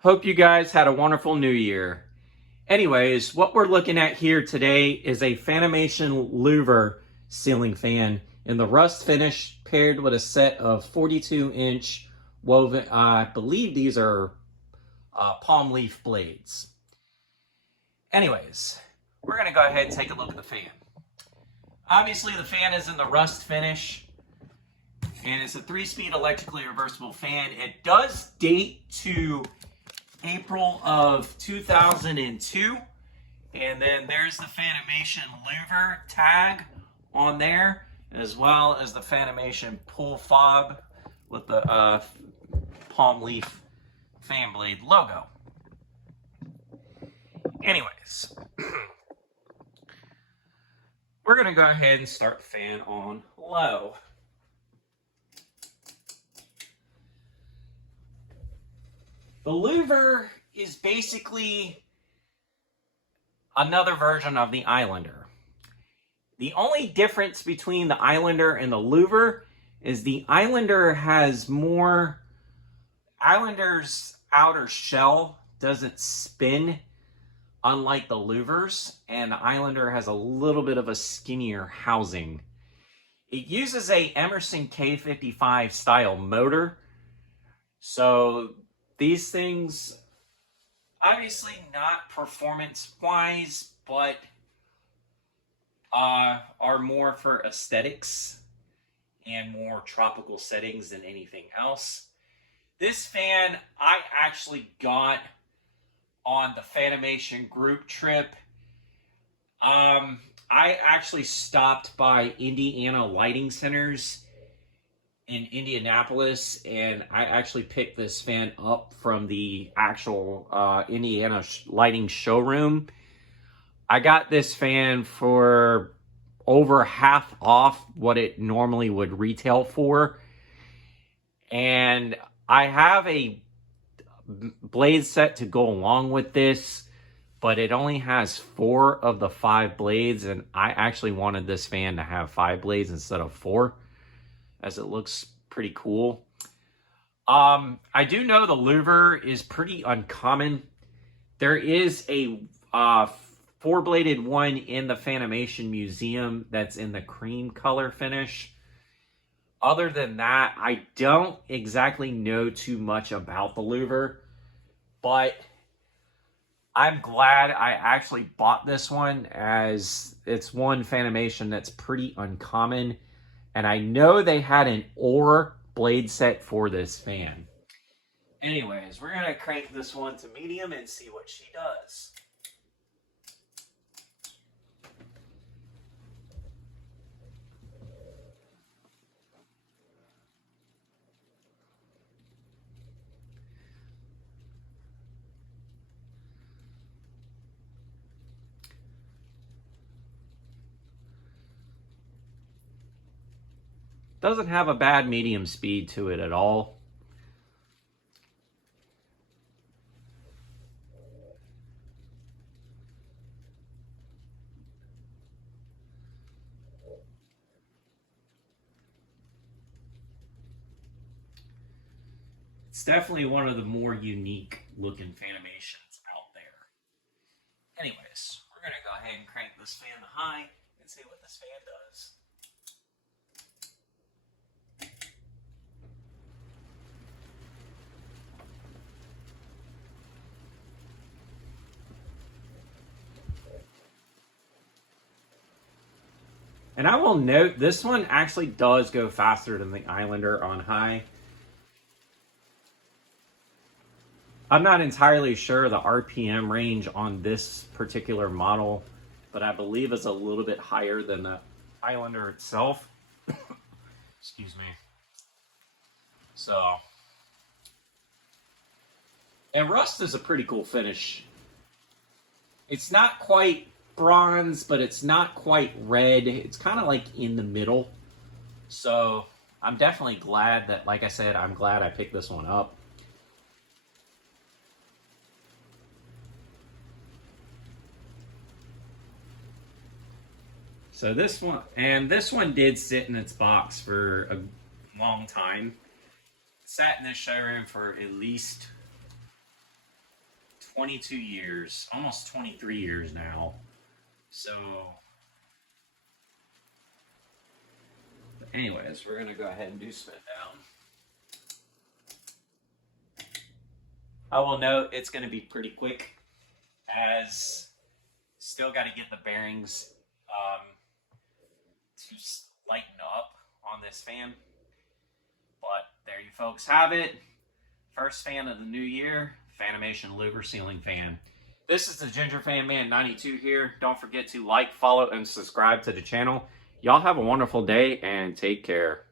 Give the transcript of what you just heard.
Hope you guys had a wonderful new year. Anyways, what we're looking at here today is a Fanimation Louvre ceiling fan in the rust finish paired with a set of 42-inch woven, I believe these are palm leaf blades. Anyways, we're going to go ahead and take a look at the fan. Obviously, the fan is in the rust finish, and it's a 3-speed electrically reversible fan. It does date to April of 2002, and then there's the Fanimation Louvre tag on there, as well as the Fanimation pull fob with the palm leaf fan blade logo. Anyways, we're going to go ahead and start the fan on low. The Louvre is basically another version of the Islander. The only difference between the Islander and the Louvre is the Islander has more... Islander's outer shell doesn't spin, unlike the Louvre's, and the Islander has a little bit of a skinnier housing. It uses a Emerson K55 style motor, so these things, obviously not performance-wise, but are more for aesthetics and more tropical settings than anything else. This fan I actually got on the Fanimation group trip. I actually stopped by Indiana Lighting Centers in Indianapolis, and I actually picked this fan up from the actual Indiana lighting showroom. I got this fan for over half off what it normally would retail for, and I have a blade set to go along with this, but it only has 4 of the 5 blades, and I actually wanted this fan to have 5 blades instead of 4, as it looks pretty cool. I do know the Louvre is pretty uncommon. There is a 4-bladed one in the Fanimation Museum that's in the cream color finish. Other than that, I don't exactly know too much about the Louvre, but I'm glad I actually bought this one, as it's one Fanimation that's pretty uncommon. And I know they had an ore blade set for this fan. Anyways, we're going to crank this one to medium and see what she does. Doesn't have a bad medium speed to it at all. It's definitely one of the more unique looking Fanimations out there. Anyways, we're going to go ahead and crank this fan to high and see what this fan does. And I will note, this one actually does go faster than the Islander on high. I'm not entirely sure the RPM range on this particular model, but I believe it's a little bit higher than the Islander itself. Excuse me. So, and rust is a pretty cool finish. It's not quite bronze, but it's not quite red. It's kind of like in the middle. So I'm definitely glad that, like I said, I'm glad I picked this one up. So this one did sit in its box for a long time. It sat in this showroom for at least 22 years, almost 23 years now. So, but anyways, we're going to go ahead and do spin down. I will note it's going to be pretty quick, as still got to get the bearings to lighten up on this fan. But there you folks have it. First fan of the new year, Fanimation Louvre ceiling fan. This is the Ginger Fan Man 92 here. Don't forget to like, follow, and subscribe to the channel. Y'all have a wonderful day and take care.